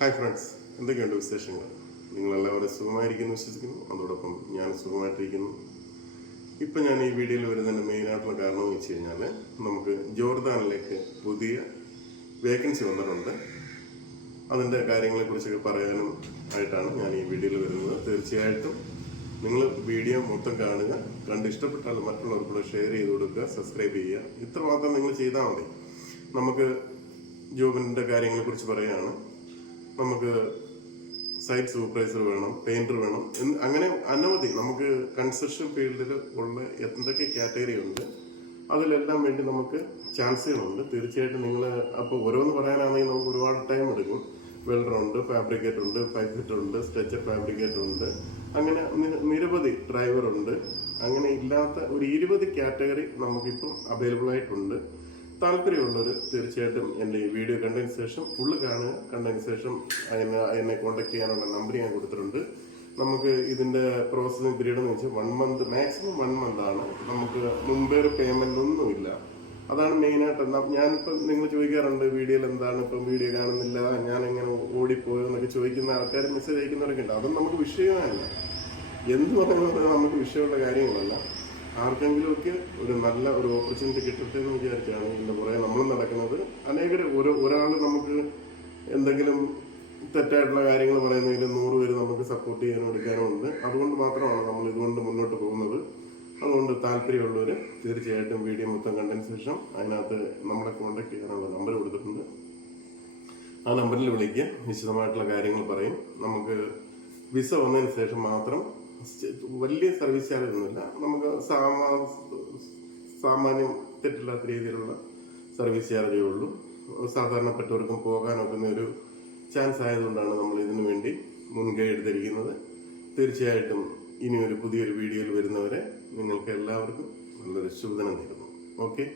Hi friends, എന്തൊക്കെയുണ്ട് വിശേഷങ്ങൾ? നിങ്ങളെല്ലാവരും സുഖമായിരിക്കുന്നു വിശ്വസിക്കുന്നു. അതോടൊപ്പം ഞാൻ സുഖമായിട്ടിരിക്കുന്നു. ഇപ്പം ഞാൻ ഈ വീഡിയോയിൽ വരുന്നതിൻ്റെ മെയിനായിട്ടുള്ള കാരണം എന്ന് വെച്ച് കഴിഞ്ഞാൽ, നമുക്ക് ജോർദാനിലേക്ക് പുതിയ വേക്കൻസി വന്നിട്ടുണ്ട്. അതിൻ്റെ കാര്യങ്ങളെക്കുറിച്ചൊക്കെ പറയാനും ആയിട്ടാണ് ഞാൻ ഈ വീഡിയോയിൽ വരുന്നത്. തീർച്ചയായിട്ടും നിങ്ങൾ വീഡിയോ മൊത്തം കാണുക, കണ്ട് ഇഷ്ടപ്പെട്ടാൽ മറ്റുള്ളവർക്കൂടെ ഷെയർ ചെയ്ത് കൊടുക്കുക, സബ്സ്ക്രൈബ് ചെയ്യുക. ഇത്ര മാത്രം നിങ്ങൾ ചെയ്താൽ മതി. നമുക്ക് ജോബിൻ്റെ കാര്യങ്ങളെക്കുറിച്ച് പറയുകയാണ്. നമുക്ക് സൈറ്റ് സൂപ്പർവൈസർ വേണം, പെയിന്റർ വേണം, അങ്ങനെ അനവധി നമുക്ക് കൺസ്ട്രക്ഷൻ ഫീൽഡിൽ ഉള്ള എന്തൊക്കെ കാറ്റഗറി ഉണ്ട് അതിലെല്ലാം വേണ്ടി നമുക്ക് ചാൻസുകളുണ്ട്. തീർച്ചയായിട്ടും നിങ്ങൾ അപ്പോൾ ഓരോന്ന് പറയാനാണെങ്കിൽ നമുക്ക് ഒരുപാട് ടൈം എടുക്കും. വെൽഡർ ഉണ്ട്, ഫാബ്രിക്കേറ്റർ ഉണ്ട്, പൈപ്പ് ഫിറ്റർ ഉണ്ട്, സ്ട്രെച്ചർ ഫാബ്രിക്കേറ്റർ ഉണ്ട്, അങ്ങനെ നിരവധി ഡ്രൈവർ ഉണ്ട്. അങ്ങനെ ഇല്ലാത്ത ഒരു 20 കാറ്റഗറി നമുക്കിപ്പം അവൈലബിൾ ആയിട്ടുണ്ട്. താല്പര്യമുള്ളവർ തീർച്ചയായിട്ടും എൻ്റെ ഈ വീഡിയോ കണ്ടതിന് ശേഷം ഫുള്ള് കാണുക. കണ്ടതിന് ശേഷം എന്നെ കോൺടാക്ട് ചെയ്യാനുള്ള നമ്പർ ഞാൻ കൊടുത്തിട്ടുണ്ട്. നമുക്ക് ഇതിൻ്റെ പ്രോസസ്സിംഗ് പീരീഡ് എന്ന് വെച്ചാൽ 1 മന്ത്, മാക്സിമം 1 മന്ത് ആണ്. നമുക്ക് മുമ്പേ പേയ്മെൻ്റ് ഒന്നുമില്ല. അതാണ് മെയിനായിട്ട്. ഞാനിപ്പം നിങ്ങൾ ചോദിക്കാറുണ്ട് വീഡിയോയിൽ എന്താണ് ഇപ്പം വീഡിയോ കാണുന്നില്ല, ഞാൻ എങ്ങനെ ഓടിപ്പോയോ എന്നൊക്കെ ചോദിക്കുന്ന ആൾക്കാർ, മെസ്സേജ് അയക്കുന്നവരൊക്കെ ഉണ്ട്. അതൊന്നും നമുക്ക് വിഷയമല്ല. എന്ത് പറയുന്നത് നമുക്ക് വിഷയമുള്ള കാര്യങ്ങളല്ല. ആർക്കെങ്കിലുമൊക്കെ ഒരു നല്ല ഒരു ഓപ്പർച്യൂണിറ്റി കിട്ടട്ടെ എന്ന് വിചാരിച്ചാണ് ഇതിൻ്റെ പുറകെ നമ്മൾ നടക്കുന്നത്. അനേകർ ഒരാൾ നമുക്ക് എന്തെങ്കിലും തെറ്റായിട്ടുള്ള കാര്യങ്ങൾ പറയുന്നതിൽ 100 പേര് നമുക്ക് സപ്പോർട്ട് ചെയ്യാനും എടുക്കാനും ഉണ്ട്. അതുകൊണ്ട് മാത്രമാണ് നമ്മൾ ഇതുകൊണ്ട് മുന്നോട്ട് പോകുന്നത്. അതുകൊണ്ട് താല്പര്യമുള്ളവർ തീർച്ചയായിട്ടും വീഡിയോ മൊത്തം കണ്ടതിന് ശേഷം അതിനകത്ത് നമ്മളെ കോൺടാക്ട് ചെയ്യാനുള്ള നമ്പർ കൊടുത്തിട്ടുണ്ട്. ആ നമ്പറിൽ വിളിക്കുക, വിശദമായിട്ടുള്ള കാര്യങ്ങൾ പറയും. നമുക്ക് വിസ വന്നതിന് ശേഷം മാത്രം, വലിയ സർവീസ് ചാർജ് ഒന്നുമില്ല, നമുക്ക് സാമാന്യം തെറ്റില്ലാത്ത രീതിയിലുള്ള സർവീസ് ചാർജേ ഉള്ളൂ. സാധാരണപ്പെട്ടവർക്കും പോകാനൊക്കുന്ന ഒരു ചാൻസ് ആയതുകൊണ്ടാണ് നമ്മൾ ഇതിനു വേണ്ടി മുൻകൈ എടുത്തിരിക്കുന്നത്. തീർച്ചയായിട്ടും ഇനി ഒരു പുതിയൊരു വീഡിയോയിൽ വരുന്നവരെ നിങ്ങൾക്ക് എല്ലാവർക്കും നല്ലൊരു ശുഭദിനം നേരുന്നു. ഓക്കെ.